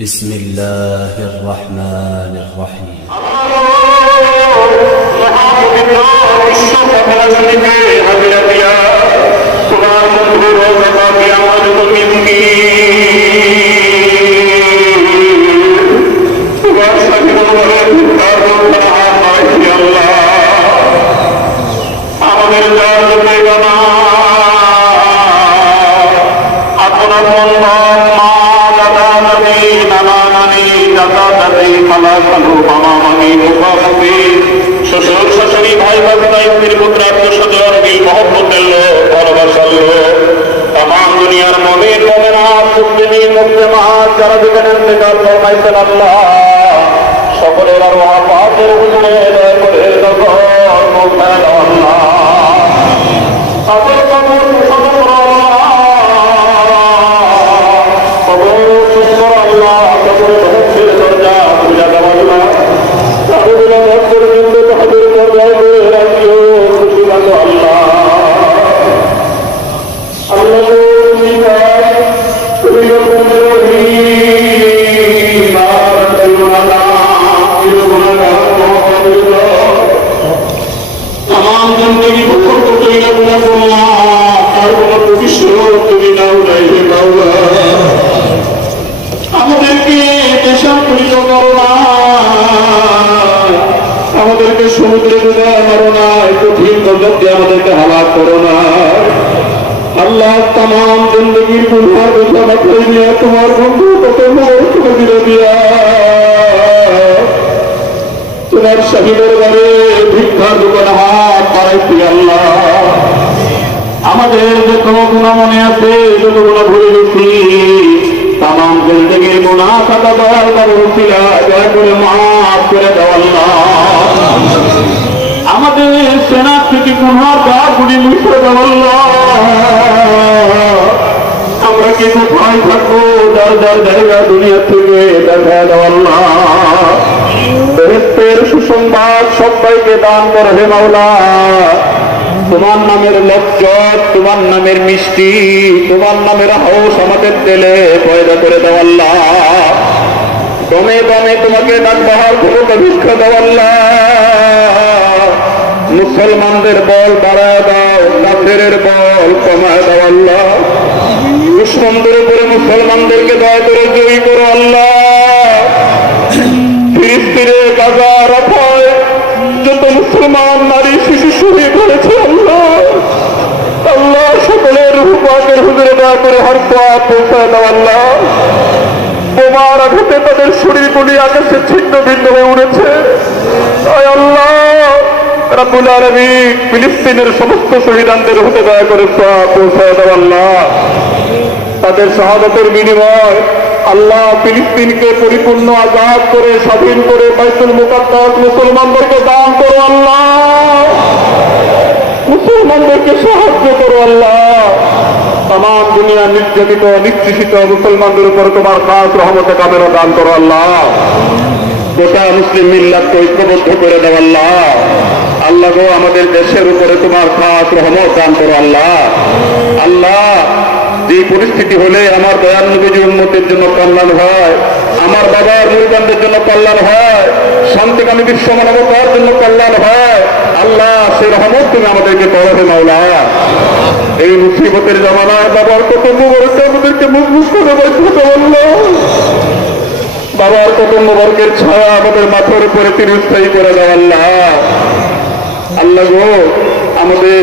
بسم الله الرحمن الرحيم. الله শাশুড়ি ভাই বাবুরা স্ত্রী পুত্র আত্মীয় স্বজন মহব্বতের লোক দুনিয়ার মমিন মমেনা, মুসলিমি মুসলিমা যারা যেখানে ইন্তেকাল ফরমাইছেন আল্লাহ। সকলের আর মহাপাপের হুজুরে দয়া আমাদেরকে সমুদ্রে ডুবে মারো না কঠিন গজব দিয়ে আমাদেরকে হালাক করো না। আল্লাহ তাম জিন্দগির মাথায় নিয়ে তোমার বন্ধু কত করে দিয়া। তোমার বারে ভিক্ষার দোকান হাত আল্লাহ। আমাদের যত গুণা মনে আছে, যত গুণা ভুলে গেছি, তামাম জিন্দগির গুণা খাতা দয়াল করে উঠিলা দয়া করে মাফ করে দাও আল্লাহ। আমাদের সেনা থেকে গুনার গা গুলি মুছে দাও আল্লাহ আমরা কি কোথায় থাকব, যার যার জায়গা দুনিয়া থেকে দেখা সুসংবাদ সবাইকে দান করে হে মাওলা। তোমার নামের লজ্জত, তোমার নামের মিষ্টি, তোমার নামের হাউস আমাদের তেলে পয়দা করে দাও আল্লাহ। দমে দমে তোমাকে ডাক বাহার ক্ষমতা ভিক্ষা দাও মুসলমানদের বল বাড়ায় দাও, কাফেরের বল কমায় দাও আল্লাহ। দুশ্মনদের উপরে মুসলমানদেরকে দয়া করে জয়ী করো আল্লাহ। যত মুসলমান, নারী, শিশু শহীদ হয়েছে আল্লাহ। আল্লাহ সকলের রূপাকের হুজুরে দয়া করে হর পাপ পৌঁছায় দাও আল্লাহ। বোমার আঘাতে তাদের শরীর গুলি আকাশে ছিন্ন ভিন্ন হয়ে উঠেছে। আল্লাহ, রাব্বুল আলামিন ফিলিস্তিনের সমস্ত শহীদানদের হতে দয়া করে পৌঁছায় দাও আল্লাহ। তাদের শাহাদতের বিনিময় আল্লাহ ফিলিস্তিনকে পরিপূর্ণ আজাদ করে, স্বাধীন করে, বাইতুল মুকাদ্দাস মুসলমানদেরকে দান করো আল্লাহ। মুসলমানদেরকে সাহায্য করো আল্লাহ। তাম দুনিয়া নির্যাতিত নিশ্চিত মুসলমানদের উপর তোমার খাস রহমতে কামেরা দান করো আল্লাহ। গোটা মুসলিম মিল্লাতকে ঐক্যবদ্ধ করে দেও আল্লাহ। আল্লাহ গো, আমাদের দেশের উপরে তোমার খাস রহমত দান করো আল্লাহ। আল্লাহ যে পরিস্থিতি হলে আমার দয়াল নবীজি জন্য কল্যাণ হয়, আমার বাবার মুরগানদের জন্য কল্যাণ হয়, শান্তিকামী বিশ্ব মানবতার জন্য কল্যাণ হয়। আল্লাহ সেই রহমত তুমি আমাদেরকে করবে মাওলা। এই মুসিবতের জমানায় বাবার কত মুবারক আমাদেরকে আল্লাহ বাবার কত মুবারকের ছায়া আমাদের মাথার উপরে তিনি স্থায়ী করে দেওয়া আল্লাহ। আল্লাহ গো, আমাদের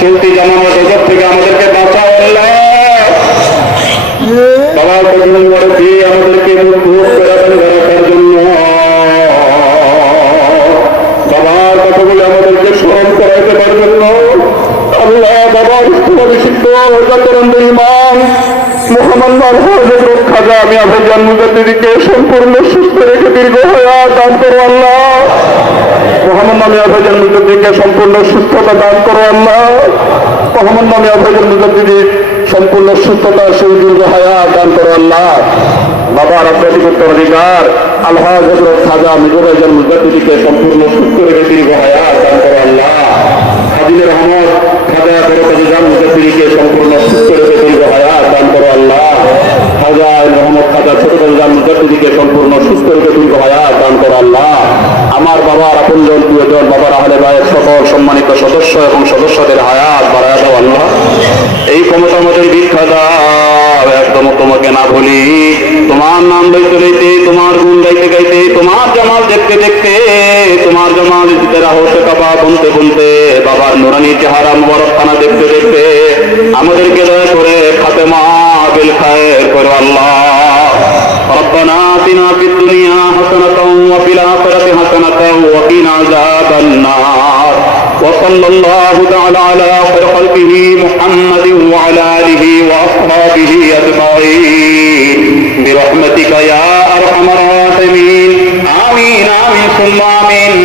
চলতি জানানো জগৎ থেকে আমাদেরকে বাঁচাও, আল্লাহ। বাবার কঠিন করে দিয়ে আমাদেরকে মুখ করে রাখার জন্য। বাবার কথাগুলো আমাদেরকে স্মরণ করাইতে পারবেন না। আল্লাহ বিশুদ্ধ ইমান আমি সম্পূর্ণ সুস্থ রেখে দীর্ঘ হায়াত দান করো, আল্লাহ। মোহাম্মদ নামে আভাইজান মুজাদ্দিদিকে সম্পূর্ণ সুস্থতা দান করো আল্লাহ। নামে আভাইজান মুজাদ্দিদি সম্পূর্ণ সুস্থতা সেই হায়াত দান করো আল্লাহ। বাবার আপনাদের উত্তরাধিকার, আল্লাহ হজরত খাজা মিজুরাইজান মুজাদ্দিদিকে সম্পূর্ণ সুস্থ রেখে হায়াত দান করো আল্লাহ। সম্পূর্ণ সুস্থ রেখে দীর্ঘ হায়াত দান করো আল্লাহ। আমার বাবার আপনজন প্রিয়জন বাবার আহলে ভাইয়ের সকল সম্মানিত সদস্য এবং সদস্যদের হায়াত বাড়ায় দাও আল্লাহ এই ক্ষমতা আমাদের ভিক্ষা দাও একদম তোমাকে না ভুলি তোমার নাম লইতে লইতে তোমার গুণ গাইতে গাইতে তোমার জামাল দেখতে দেখতে তোমার জামাল দিতে রাহতে কাবা বলতে বলতে বাবার নুরানি চেহারা মুবারক খানা দেখতে দেখতে আমাদেরকে দয়া করে খাতেমা বিল খায়ের করো আল্লাহ ربنا آتنا في الدنيا حسنة وفي الآخرة حسنة وقنا عذاب النار. وصلى الله تعالى على خير خلقه محمد وعلى آله وأصحابه أجمعين. برحمتك يا أرحم الراحمين. آمين آمين ثم آمين.